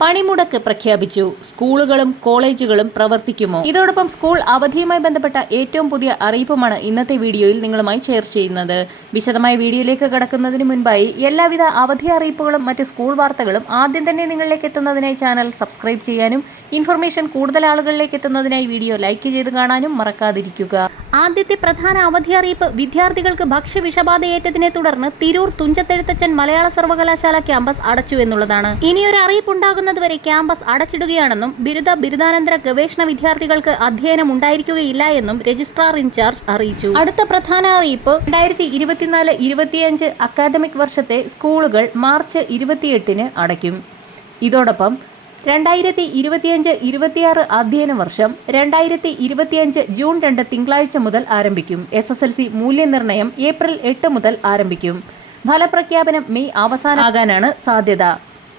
പണിമുടക്ക് പ്രഖ്യാപിച്ചു. സ്കൂളുകളും കോളേജുകളും പ്രവർത്തിക്കുമോ? ഇതോടൊപ്പം സ്കൂൾ അവധിയുമായി ബന്ധപ്പെട്ട ഏറ്റവും പുതിയ അറിയിപ്പുമാണ് ഇന്നത്തെ വീഡിയോയിൽ നിങ്ങളുമായി ഷെയർ ചെയ്യുന്നത്. വിശദമായ വീഡിയോയിലേക്ക് കടക്കുന്നതിന് മുൻപായി എല്ലാവിധ അവധി അറിയിപ്പുകളും മറ്റ് സ്കൂൾ വാർത്തകളും ആദ്യം തന്നെ നിങ്ങളിലേക്ക് എത്തുന്നതിനായി ചാനൽ സബ്സ്ക്രൈബ് ചെയ്യാനും ഇൻഫർമേഷൻ കൂടുതൽ ആളുകളിലേക്ക് എത്തുന്നതിനായി വീഡിയോ ലൈക്ക് ചെയ്ത് കാണാനും മറക്കാതിരിക്കുക. ആദ്യത്തെ പ്രധാന അവധി അറിയിപ്പ് വിദ്യാർത്ഥികൾക്ക് ഭക്ഷ്യവിഷബാധയേറ്റതിനെ തുടർന്ന് തിരൂർ തുഞ്ചത്തെഴുത്തച്ഛൻ മലയാള സർവകലാശാല ക്യാമ്പസ് അടച്ചു എന്നുള്ളതാണ്. ഇനിയൊരു അറിയിപ്പുണ്ടാകുന്നതുവരെ ക്യാമ്പസ് അടച്ചിടുകയാണെന്നും ബിരുദാനന്തര ഗവേഷണ വിദ്യാർത്ഥികൾക്ക് അധ്യയനം ഉണ്ടായിരിക്കുകയില്ല എന്നും രജിസ്ട്രാർ ഇൻചാർജ് അറിയിച്ചു. അടുത്ത പ്രധാന അറിയിപ്പ് 2024-25 അക്കാദമിക് വർഷത്തെ സ്കൂളുകൾ മാർച്ച് 28-ന് അടയ്ക്കും. ഇതോടൊപ്പം 2025-26 അധ്യയന വർഷം 2025 ജൂൺ 2 തിങ്കളാഴ്ച മുതൽ ആരംഭിക്കും. SSLC മൂല്യനിർണ്ണയം ഏപ്രിൽ 8 മുതൽ ആരംഭിക്കും. ഫലപ്രഖ്യാപനം മെയ് അവസാനമാകാനാണ് സാധ്യത.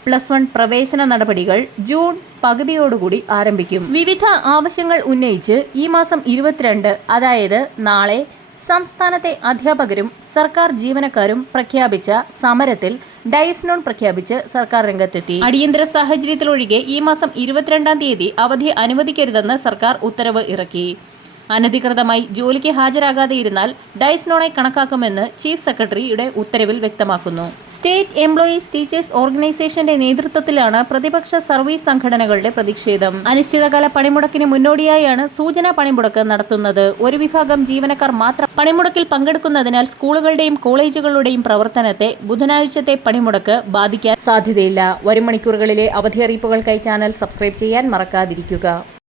+1 പ്രവേശന നടപടികൾ ജൂൺ പകുതിയോടുകൂടി ആരംഭിക്കും. വിവിധ ആവശ്യങ്ങൾ ഉന്നയിച്ച് ഈ മാസം 22, അതായത് നാളെ, സംസ്ഥാനത്തെ അധ്യാപകരും സർക്കാർ ജീവനക്കാരും പ്രഖ്യാപിച്ച സമരത്തിൽ ഡയസ് നോൺ പ്രഖ്യാപിച്ച് സർക്കാർ രംഗത്തെത്തി. അടിയന്തര സാഹചര്യത്തിലൊഴികെ ഈ മാസം 22-ാം തീയതി അവധി അനുവദിക്കരുതെന്ന് സർക്കാർ ഉത്തരവ് ഇറക്കി. അനധികൃതമായി ജോലിക്ക് ഹാജരാകാതെ ഇരുന്നാൽ ഡയസ് നോണായി കണക്കാക്കുമെന്ന് ചീഫ് സെക്രട്ടറിയുടെ ഉത്തരവിൽ വ്യക്തമാക്കുന്നു. സ്റ്റേറ്റ് എംപ്ലോയീസ് ടീച്ചേഴ്സ് ഓർഗനൈസേഷന്റെ നേതൃത്വത്തിലാണ് പ്രതിപക്ഷ സർവീസ് സംഘടനകളുടെ പ്രതിഷേധം. അനിശ്ചിതകാല പണിമുടക്കിന് മുന്നോടിയായാണ് സൂചനാ പണിമുടക്ക് നടത്തുന്നത്. ഒരു വിഭാഗം ജീവനക്കാർ മാത്രം പണിമുടക്കിൽ പങ്കെടുക്കുന്നതിനാൽ സ്കൂളുകളുടെയും കോളേജുകളുടെയും പ്രവർത്തനത്തെ ബുധനാഴ്ചത്തെ പണിമുടക്ക് ബാധിക്കാൻ സാധ്യതയില്ല. വരും മണിക്കൂറുകളിലെ അവധി അറിയിപ്പുകൾക്കായി ചാനൽ സബ്സ്ക്രൈബ് ചെയ്യാൻ മറക്കാതിരിക്കുക.